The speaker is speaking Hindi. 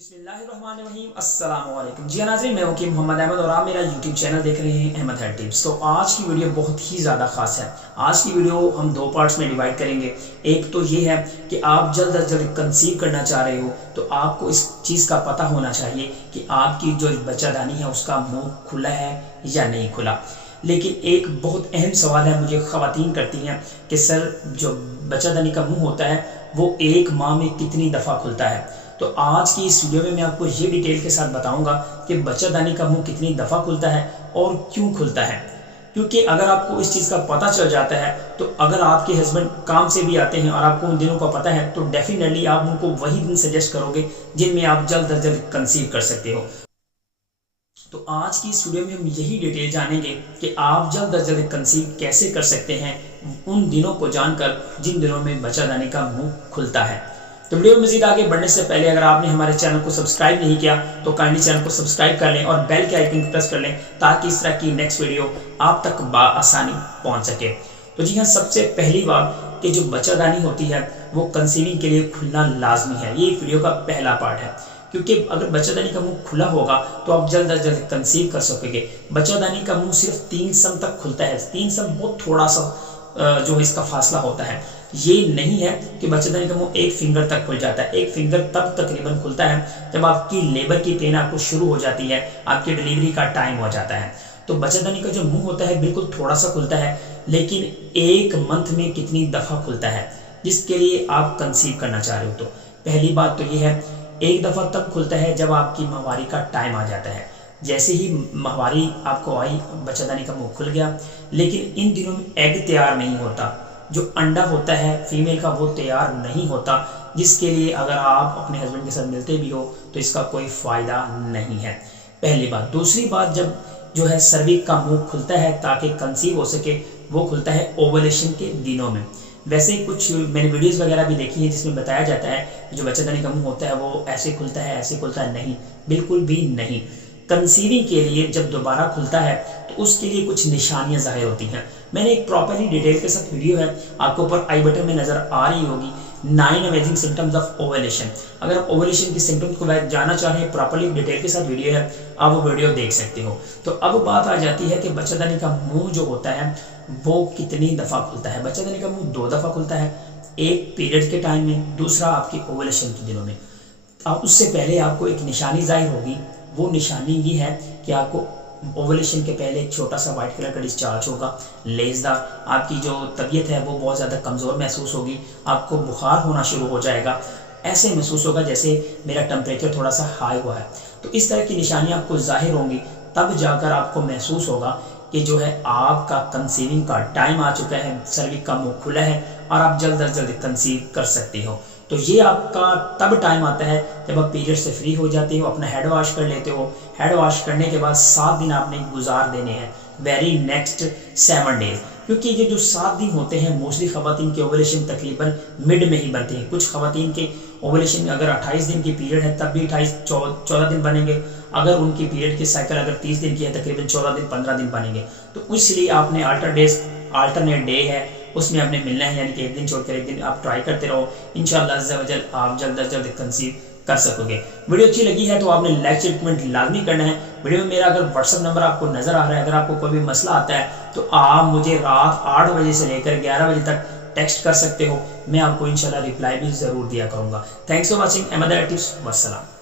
बिस्मिल्लाहिर्रहमानिर्रहीम अस्सलाम वालेकुम। जी नाज़रीन, मैं वकील मोहम्मद अहमद और आप मेरा यूट्यूब चैनल देख रहे हैं अहमद हेल्थ टिप्स। तो आज की वीडियो बहुत ही ज़्यादा ख़ास है। आज की वीडियो हम दो पार्ट्स में डिवाइड करेंगे। एक तो ये है कि आप जल्द अज जल्द कंसीव करना चाह रहे हो तो आपको इस चीज़ का पता होना चाहिए कि आपकी जो बच्चादानी है उसका मुँह खुला है या नहीं खुला। लेकिन एक बहुत अहम सवाल है, मुझे ख़वातीन करती हैं कि सर जो बच्चादानी का मुँह होता है वो एक माह में कितनी दफ़ा खुलता है। तो आज की इस वीडियो में मैं आपको ये डिटेल के साथ बताऊंगा कि बच्चादानी का मुंह कितनी दफ़ा खुलता है और क्यों खुलता है। क्योंकि अगर आपको इस चीज़ का पता चल जाता है तो अगर आपके हस्बैंड काम से भी आते हैं और आपको उन दिनों का पता है तो डेफिनेटली आप उनको वही दिन सजेस्ट करोगे जिनमें आप जल्द अज जल्द कंसीव कर सकते हो। तो आज की इस वीडियो में हम यही डिटेल जानेंगे कि आप जल्द अज जल्द कंसीव कैसे कर सकते हैं उन दिनों को जानकर जिन दिनों में बच्चादानी का मुंह खुलता है। तो वीडियो में मजीद आगे बढ़ने से पहले अगर आपने हमारे चैनल को सब्सक्राइब नहीं किया तो काइंडली चैनल को सब्सक्राइब कर लें और बेल के आइकन को प्रेस कर लें ताकि इस तरह की नेक्स्ट वीडियो आप तक बआसानी पहुंच सके। तो जी हाँ, सबसे पहली बात कि जो बच्चादानी होती है वो कंसीविंग के लिए खुलना लाजमी है। ये वीडियो का पहला पार्ट है, क्योंकि अगर बच्चादानी का मुंह खुला होगा तो आप जल्द अज जल्द कंसीव कर सकोगे। बच्चादानी का मुंह सिर्फ 3 सम तक खुलता है। 3 सम बहुत थोड़ा सा जो इसका फासला होता है। ये नहीं है कि बच्चादानी का मुंह 1 फिंगर तक खुल जाता है। 1 फिंगर तब तकरीबन खुलता है जब आपकी लेबर की पेन आपको शुरू हो जाती है, आपकी डिलीवरी का टाइम हो जाता है। तो बच्चादानी का जो मुंह होता है बिल्कुल थोड़ा सा खुलता है, लेकिन 1 मंथ में कितनी दफ़ा खुलता है जिसके लिए आप कंसीव करना चाह रहे हो। तो पहली बात तो ये है, 1 दफ़ा तब खुलता है जब आपकी माहवारी का टाइम आ जाता है। जैसे ही माहवारी आपको आई, बच्चादानी का मुंह खुल गया। लेकिन इन दिनों में एग तैयार नहीं होता, जो अंडा होता है फीमेल का वो तैयार नहीं होता, जिसके लिए अगर आप अपने हस्बैंड के साथ मिलते भी हो तो इसका कोई फ़ायदा नहीं है। पहली बात। दूसरी बात, जब जो है सर्विक्स का मुंह खुलता है ताकि कंसीव हो सके, वो खुलता है ओवुलेशन के दिनों में। वैसे कुछ मैंने वीडियोस वगैरह भी देखी है जिसमें बताया जाता है जो बच्चादानी का मुंह होता है वो ऐसे खुलता है, ऐसे खुलता है। नहीं, बिल्कुल भी नहीं। कंसीविंग के लिए जब दोबारा खुलता है तो उसके लिए कुछ निशानियां जाहिर होती हैं। मैंने एक प्रॉपरली डिटेल के साथ वीडियो है, आपको ऊपर आई बटन में नजर आ रही होगी, 9 अमेजिंग सिम्टम्स ऑफ ओवुलेशन। अगर आप ओवुलेशन के सिम्टम्स को जानना चाह रहे हैं, प्रॉपरली डिटेल के साथ वीडियो है, आप वो वीडियो देख सकते हो। तो अब बात आ जाती है कि बच्चादानी का मुंह जो होता है वो कितनी दफ़ा खुलता है। बच्चादानी का मुंह 2 दफ़ा खुलता है, एक पीरियड के टाइम में, दूसरा आपकी ओवुलेशन के दिनों में। अब उससे पहले आपको एक निशानी जाहिर होगी। वो निशानी ये है कि आपको ओवुलेशन के पहले एक छोटा सा वाइट कलर का डिस्चार्ज होगा, लेजदार। आपकी जो तबीयत है वो बहुत ज़्यादा कमज़ोर महसूस होगी, आपको बुखार होना शुरू हो जाएगा। ऐसे महसूस होगा जैसे मेरा टेम्परेचर थोड़ा सा हाई हुआ है। तो इस तरह की निशानियाँ आपको जाहिर होंगी, तब जाकर आपको महसूस होगा कि जो है आपका कंसीविंग का टाइम आ चुका है, सर्विक्स का मुंह खुला है और आप जल्द अज जल्द कंसीव कर सकते हो। तो ये आपका तब टाइम आता है जब आप पीरियड से फ्री हो जाते हो, अपना हेड वॉश कर लेते हो। हेड वॉश करने के बाद 7 दिन आपने गुजार देने हैं, वेरी नेक्स्ट 7 डेज। क्योंकि ये जो 7 दिन होते हैं मोस्टली ख़वातीन के ओवुलेशन तकरीबन मिड में ही बनते हैं। कुछ ख़वातीन के ओवुलेशन में अगर 28 दिन की पीरियड है तब भी 14 दिन बनेंगे। अगर उनकी पीरियड की साइकिल अगर 30 दिन की है तकरीबन 14 दिन 15 दिन बनेंगे। तो इसलिए आपने अल्टरनेट डे है उसमें आपने मिलना है, यानी कि एक दिन छोड़कर एक दिन आप ट्राई करते रहो। इंशाअल्लाह अज़्ज़ा वजल आप जल्द अज जल्द कंसीव कर सकोगे। वीडियो अच्छी लगी है तो आपने लाइक शेयर कमेंट लाजमी करना है। वीडियो में मेरा अगर व्हाट्सअप नंबर आपको नजर आ रहा है, अगर आपको कोई भी मसला आता है तो आप मुझे रात 8 बजे से लेकर 11 बजे तक टेक्स्ट कर सकते हो। मैं आपको इंशाल्लाह रिप्लाई भी ज़रूर दिया करूँगा। Thanks for watching Ahmad health tips. वस्सलाम।